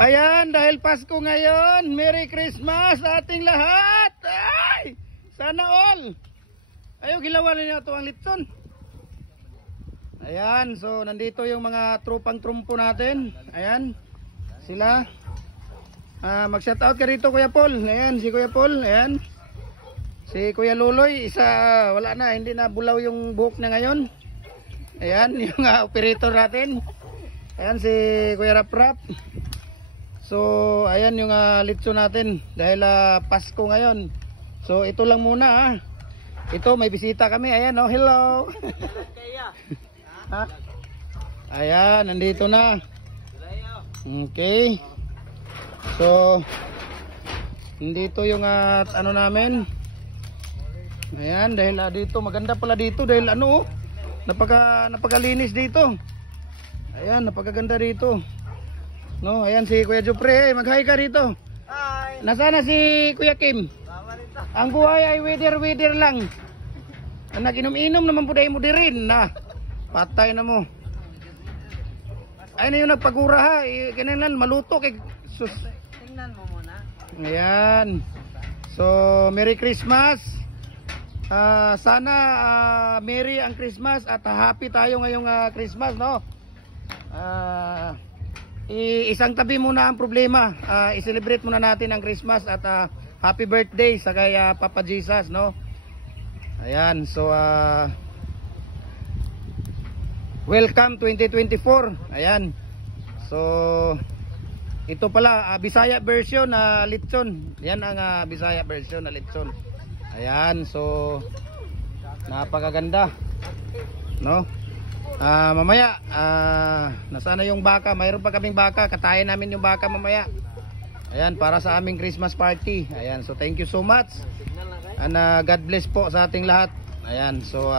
Ayan, dahil Pasko ngayon, Merry Christmas sa ating lahat. Ay, sana all. Ayaw, gilawan niyo ito ang litson. Ayan, so nandito yung mga tropang trumpo natin. Ayan, sila. Mag-shoutout ka rito, Kuya Paul. Ayan, si Kuya Paul. Ayan. Si Kuya Luloy, isa wala na, hindi na bulaw yung buhok na ngayon. Ayan, yung operator natin. Ayan, si Kuya Rap Rap. So, ayan yung litso natin dahil Pasko ngayon. So, ito lang muna. Ito, may bisita kami. Ayan, oh, hello. Ha? Ayan, nandito na. Okay. So, nandito yung ano namin. Ayan, dahil dito, maganda pala dito dahil ano, napakalinis dito. Ayan, napakaganda dito. No, ayan si Kuya Jupre, mag-hi ka rito. Hi. Nasaan na si Kuya Kim? Ang buhay ay weather lang. Ang naginom-inom naman po dahil mo dirin na. Patay na mo. Ay na yung nagpagura ha. Kailangan maluto kay sus. Tingnan mo muna. Ayan. So, Merry Christmas. Sana Merry ang Christmas at happy tayo ngayong Christmas, no? Isang tabi muna ang problema. I-celebrate muna natin ang Christmas at happy birthday sa kay Papa Jesus, no? Ayan, so welcome 2024. Ayan. So ito pala Bisaya version na litson. Yan ang Bisaya version na litson. Ayan, so napakaganda, no? Mamaya nasaan na yung baka? Mayroon pa kaming baka, katayin namin yung baka mamaya. Ayan, para sa aming Christmas party. Ayan, so thank you so much. And God bless po sa ating lahat. Ayan, so